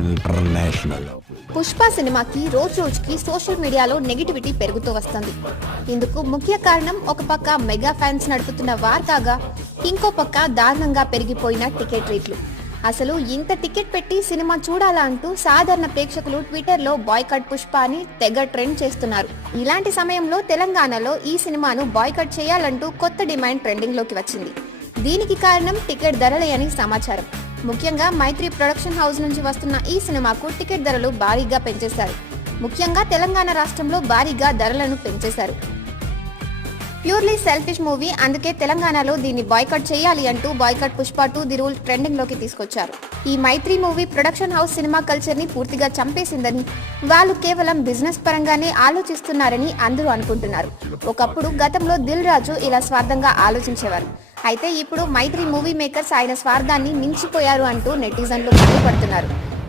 International. Pushpa సినిమాకి రోజు రోజుకి సోషల్ మీడియాలో నెగిటివిటీ పెరుగుతూ వస్తుంది. ఇందుకు ముఖ్య కారణం ఒక పక్క మెగా ఫ్యాన్స్ నడుపుతున్న వార్ కాగా, ఇంకో పక్క దారుణంగా పెరిగిపోయిన టికెట్ రేట్లు. అసలు ఇంత టికెట్ పెట్టి సినిమా చూడాలా అంటూ సాధారణ ప్రేక్షకులు ట్విట్టర్లో బాయ్కట్ పుష్ప అని తెగ ట్రెండ్ చేస్తున్నారు. ఇలాంటి సమయంలో తెలంగాణలో ఈ సినిమాను బాయ్కట్ చేయాలంటూ కొత్త డిమాండ్ ట్రెండింగ్ లోకి వచ్చింది. దీనికి కారణం టికెట్ ధరలే అని సమాచారం. ముఖ్యంగా మైత్రి ప్రొడక్షన్ హౌస్ నుంచి వస్తున్న ఈ సినిమాకు టికెట్ ధరలు భారీగా పెంచేశారు. ముఖ్యంగా తెలంగాణ రాష్ట్రంలో భారీగా ధరలను పెంచేశారు. ప్యూర్లీ సెల్ఫిష్ మూవీ, అందుకే తెలంగాణలో దీన్ని బాయ్కట్ చేయాలి అంటూ boycott Pushpa 2 the rule trending లోకి తీసుకొచ్చారు. ఈ Mythri movie production house cinema culture ని పూర్తిగా చంపేసిందని, వాళ్ళు కేవలం బిజినెస్ పరంగానే ఆలోచిస్తున్నారని అందరూ అనుకుంటున్నారు. ఒకప్పుడు గతంలో దిల్ రాజు ఇలా స్వార్థంగా ఆలోచించేవారు. అయితే ఇప్పుడు మైత్రి మూవీ మేకర్స్ ఆయన స్వార్థాన్ని మించిపోయారు అంటూ నెటిజన్లు మండిపడుతున్నారు.